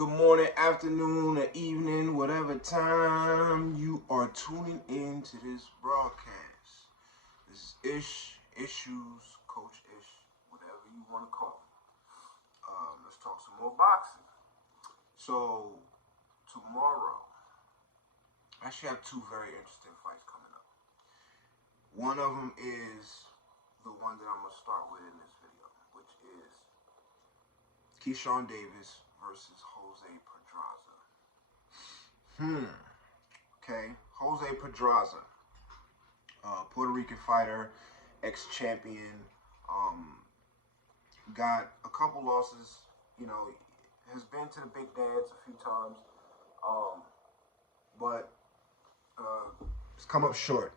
good morning, afternoon, or evening, whatever time you are tuning in to this broadcast. This is Ishues, Coach Ish, whatever you want to call it. Let's talk some more boxing. So, tomorrow, I actually have two very interesting fights coming up. One of them is the one that I'm going to start with in this video, which is Keyshawn Davis versus Jose Pedraza. Okay, Jose Pedraza, Puerto Rican fighter, ex-champion, got a couple losses, has been to the big dance a few times, but it's come up short.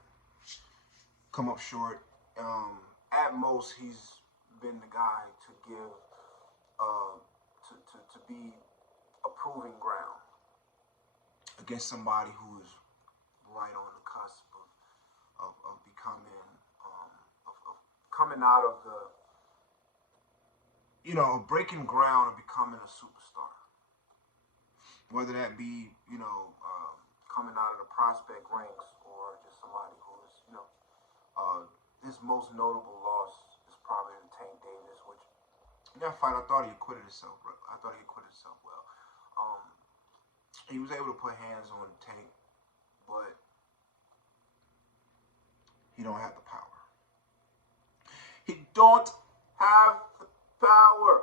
At most, he's been the guy to give, to be a proving ground against somebody who is right on the cusp of becoming, of coming out of the, breaking ground and becoming a superstar. Whether that be, coming out of the prospect ranks or just somebody who is, his most notable loss is probably the Tank Davis, which in that fight I thought he acquitted himself. Well. He was able to put hands on Tank, but he don't have the power. He don't have the power.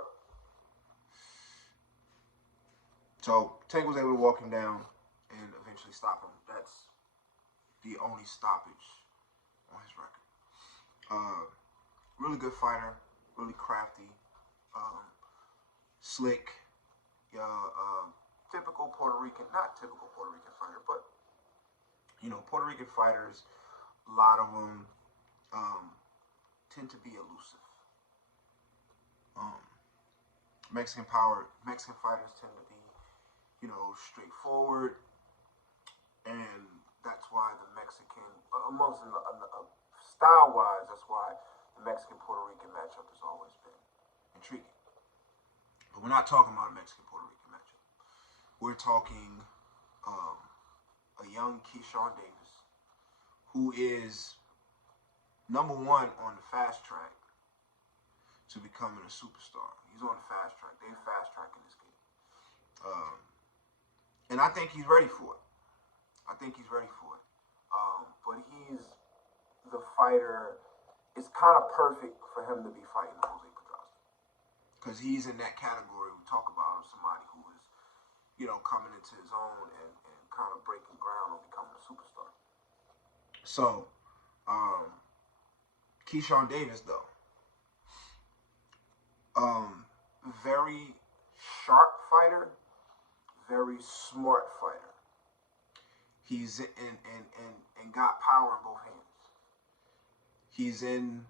So Tank was able to walk him down and eventually stop him. That's the only stoppage on his record. Really good fighter, really crafty, slick, typical Puerto Rican, not typical Puerto Rican fighter, but, Puerto Rican fighters, a lot of them tend to be elusive. Mexican fighters tend to be, straightforward, and that's why the Mexican, amongst style-wise, that's why the Mexican-Puerto Rican matchup has always been intriguing. But we're not talking about a Mexican-Puerto Rican matchup. We're talking a young Keyshawn Davis, who is number one on the fast track to becoming a superstar. He's on the fast track. They're fast tracking this kid. And I think he's ready for it. But he's the fighter. It's kind of perfect for him to be fighting Jose Pedraza, because he's in that category we talk about of somebody who is, coming into his own and kind of breaking ground on becoming a superstar. So, Keyshawn Davis, though, very sharp fighter, very smart fighter. He's and got power in both hands. He's in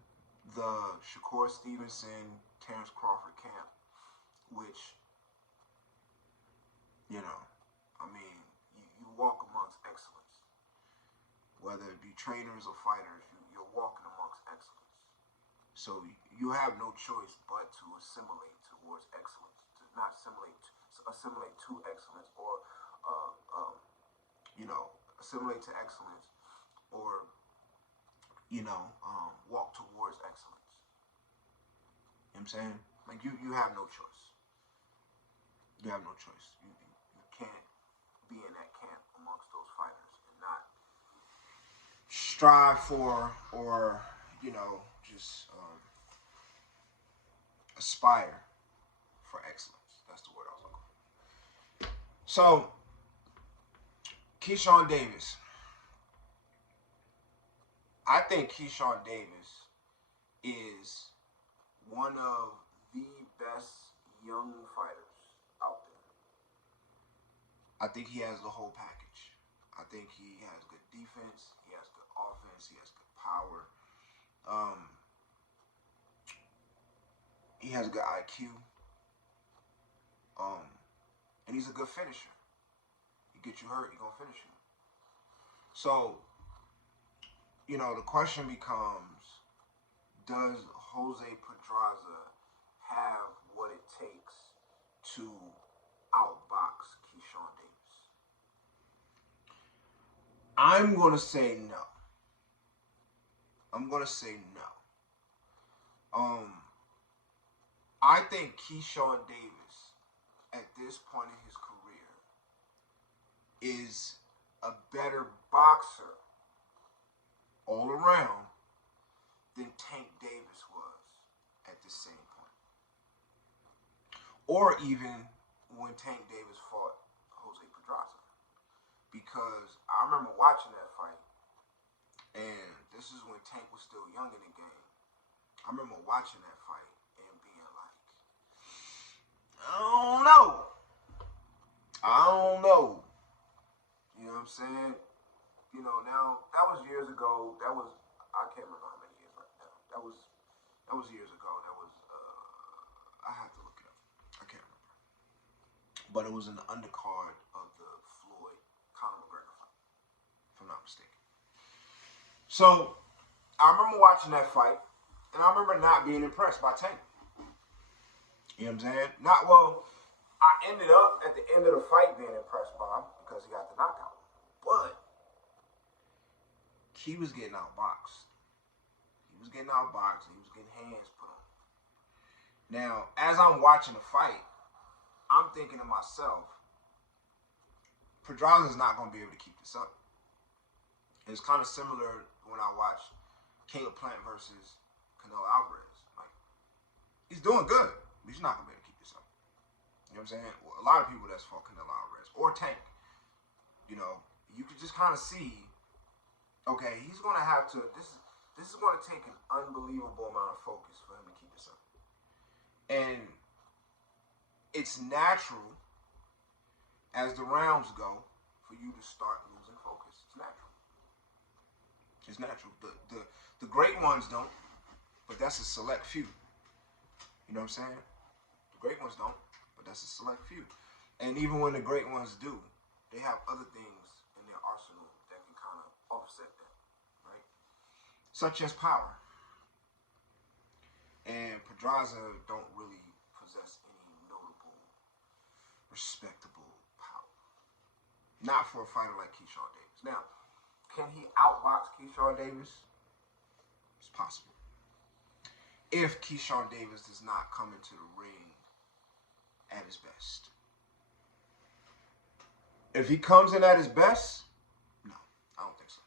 the Shakur Stevenson, Terrence Crawford camp, which, you walk amongst excellence. Whether it be trainers or fighters, you're walking amongst excellence. So you have no choice but to assimilate towards excellence, to not assimilate to excellence, or assimilate to excellence, or walk towards excellence. You know what I'm saying? Like you have no choice. You have no choice. You can't be in that camp amongst those fighters and not strive for, or just aspire for excellence. That's the word I was looking for. So, Keyshawn Davis. I think Keyshawn Davis is one of the best young fighters out there. I think he has the whole package. I think he has good defense, he has good offense, he has good power. He has good IQ. And he's a good finisher. You get you hurt, you're going to finish him. So, the question becomes, does Jose Pedraza have what it takes to outbox I'm going to say no. I'm going to say no. I think Keyshawn Davis, at this point in his career, is a better boxer all around than Tank Davis was at the same point. Or even when Tank Davis fought Jose Pedraza. Because I remember watching that fight, and this is when Tank was still young in the game. I remember watching that fight and being like, I don't know. You know what I'm saying? You know, now, that was years ago. That was, I can't remember how many years right now. That was years ago. That was, I have to look it up. I can't remember. But it was in the undercard of the Floyd-Conor McGregor fight, if I'm not mistaken. So, I remember watching that fight, and I remember not being impressed by Tank. You know what I'm saying? I ended up at the end of the fight being impressed by him because he got the knockout. But he was getting outboxed. He was getting hands put on him. Now, as I'm watching the fight, I'm thinking to myself, Pedraza's not going to be able to keep this up. And it's kind of similar when I watched Caleb Plant versus Canelo Alvarez. Like, he's doing good, but he's not going to be able to keep this up. You know what I'm saying? Well, a lot of people that's fought Canelo Alvarez or Tank, you know, you could just kind of see, okay, he's going to have to, this is going to take an unbelievable amount of focus for him to keep this up. And it's natural, as the rounds go, for you to start losing focus. It's natural. It's natural. The great ones don't, but that's a select few. You know what I'm saying? The great ones don't, but that's a select few. And even when the great ones do, they have other things in their arsenal that can kind of offset that, right? Such as power. And Pedraza don't really possess any notable, respectable power. Not for a fighter like Keyshawn Davis. Now, can he outbox Keyshawn Davis? It's possible. If Keyshawn Davis does not come into the ring at his best. If he comes in at his best, no, I don't think so.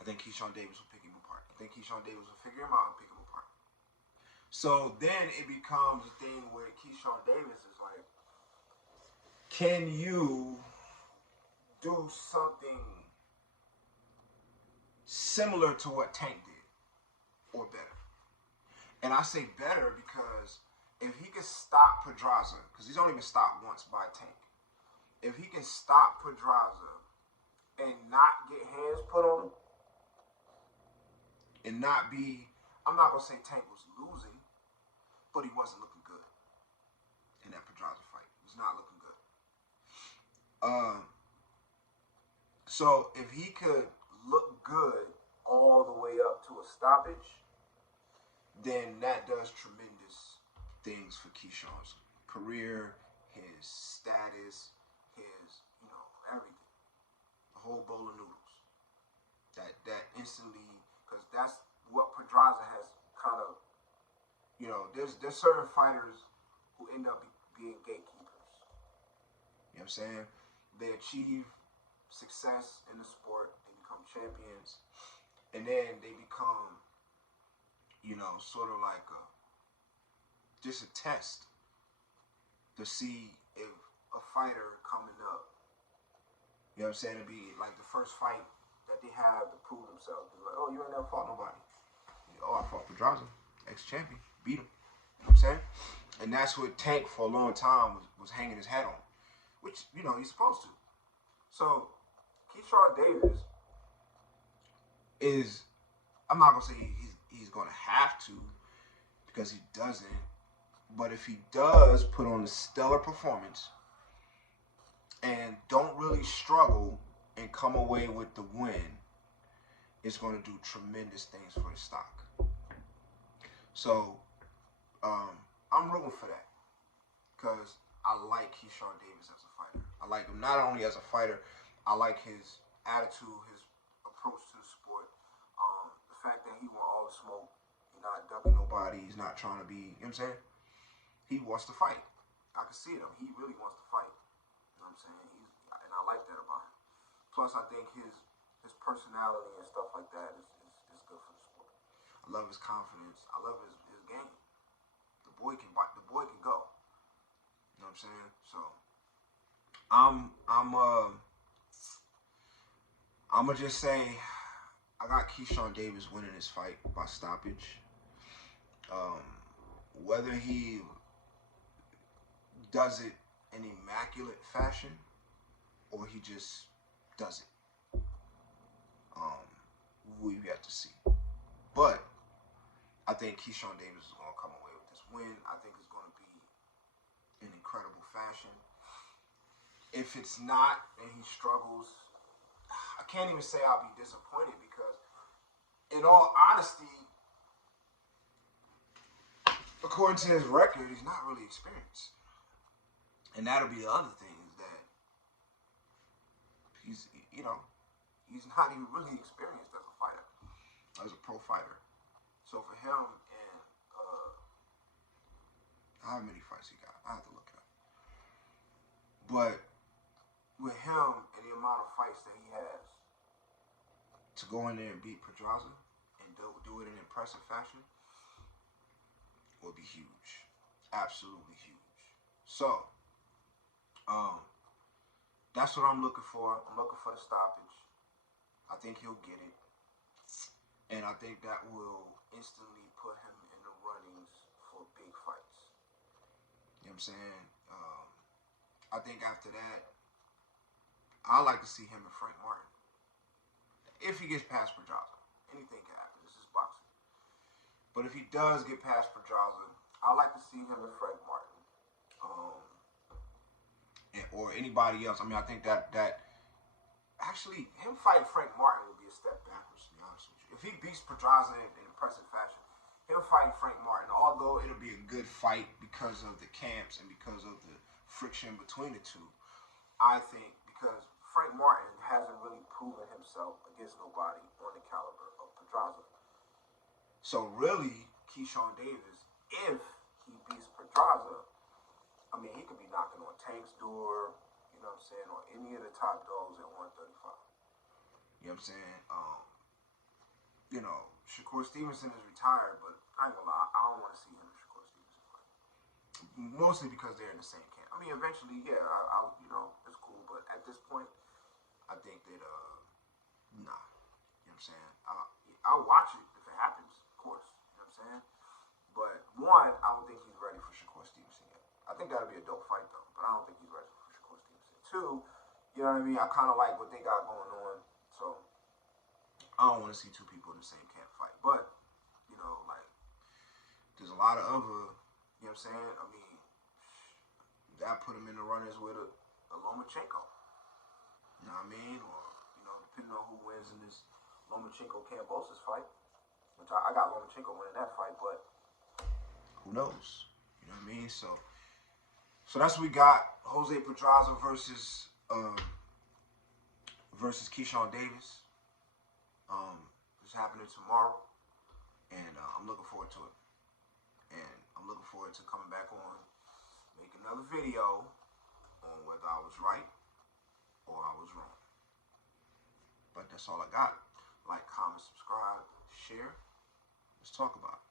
I think Keyshawn Davis will pick him apart. I think Keyshawn Davis will figure him out and pick him apart. So then it becomes a thing where Keyshawn Davis is like, can you do something similar to what Tank did or better? And I say better because if he can stop Pedraza, because he's only been stopped once by Tank, if he can stop Pedraza and not get hands put on him, and not be, I'm not going to say Tank was losing, but he wasn't looking good in that Pedraza fight. He was not looking good. So if he could look good all the way up to a stoppage, then that does tremendous things for Keyshawn's career, his status, his, you know, everything. A whole bowl of noodles. That instantly, because that's what Pedraza has kind of, you know, there's certain fighters who end up being gatekeepers. You know what I'm saying? They achieve success in the sport, they become champions, and then they become, you know, sort of like just a test to see if a fighter coming up, you know what I'm saying, to be like the first fight that they have to prove themselves. They're like, oh, you ain't never fought nobody. Oh, I fought Pedraza, ex-champion, beat him. You know what I'm saying? And that's what Tank for a long time was hanging his hat on, which, you know, he's supposed to. So, Keyshawn Davis is, I'm not going to say he's going to have to, because he doesn't, but if he does put on a stellar performance and don't really struggle and come away with the win, it's going to do tremendous things for his stock. So, I'm rooting for that because I like Keyshawn Davis as a fighter. I like him not only as a fighter, I like his attitude, his approach to the sport, the fact that he want all the smoke, he's not ducking nobody, he's not trying to be, you know what I'm saying? He wants to fight. I can see it. He really wants to fight. You know what I'm saying? And I like that about him. Plus, I think his personality and stuff like that is good for the sport. I love his confidence. I love his game. The boy can bite. The boy can go. You know what I'm saying? So I'm gonna just say I got Keyshawn Davis winning this fight by stoppage. Whether he does it in immaculate fashion or he just does it, we've yet to see. But I think Keyshawn Davis is going to come away with this win. I think it's going to be in incredible fashion. If it's not and he struggles, I can't even say I'll be disappointed because, in all honesty, according to his record, he's not really experienced. And that'll be the other thing is that he's not even really experienced as a fighter, as a pro fighter. So for him, and how many fights he got? I have to look it up. But with him and the amount of fights that he has, to go in there and beat Pedraza and do it in impressive fashion would be huge. Absolutely huge. So, that's what I'm looking for. I'm looking for the stoppage. I think he'll get it. And I think that will instantly put him in the runnings for big fights. You know what I'm saying? I think after that, I like to see him and Frank Martin. If he gets past Pedraza, anything can happen. This is boxing. But if he does get past Pedraza, I like to see him and Frank Martin. Or anybody else. I mean, I think that actually him fighting Frank Martin would be a step backwards, to be honest with you. If he beats Pedraza in impressive fashion, him fighting Frank Martin, although it'll be a good fight because of the camps and because of the friction between the two, I think because Frank Martin hasn't really proven himself against nobody on the caliber of Pedraza. So really, Keyshawn Davis, if he beats Pedraza, I mean, he could be knocking on Tank's door, you know what I'm saying, or any of the top dogs at 135. You know what I'm saying? Shakur Stevenson is retired, but I ain't gonna lie, I don't want to see him and Shakur Stevenson fight. Mostly because they're in the same camp. I mean, eventually, yeah, it's cool, but at this point, I think that, nah. You know what I'm saying? I'll watch it if it happens, of course. You know what I'm saying? But one, I don't think he's ready for Shakur Stevenson yet. I think that'll be a dope fight, though, but I don't think he's ready for Shakur Stevenson. Two, you know what I mean? I kind of like what they got going on, so I don't want to see two people in the same camp fight. But, there's a lot of other, you know what I'm saying? I mean, that put him in the runners with a Lomachenko. You know what I mean? Or, depending on who wins in this Lomachenko-Kambosos fight, which I got Lomachenko winning that fight, but who knows? You know what I mean? So that's what we got. Jose Pedraza versus Keyshawn Davis. It's happening tomorrow, and I'm looking forward to it. And I'm looking forward to coming back on, make another video on whether I was right or I was wrong. But that's all I got. Like, comment, subscribe, share. Let's talk about it.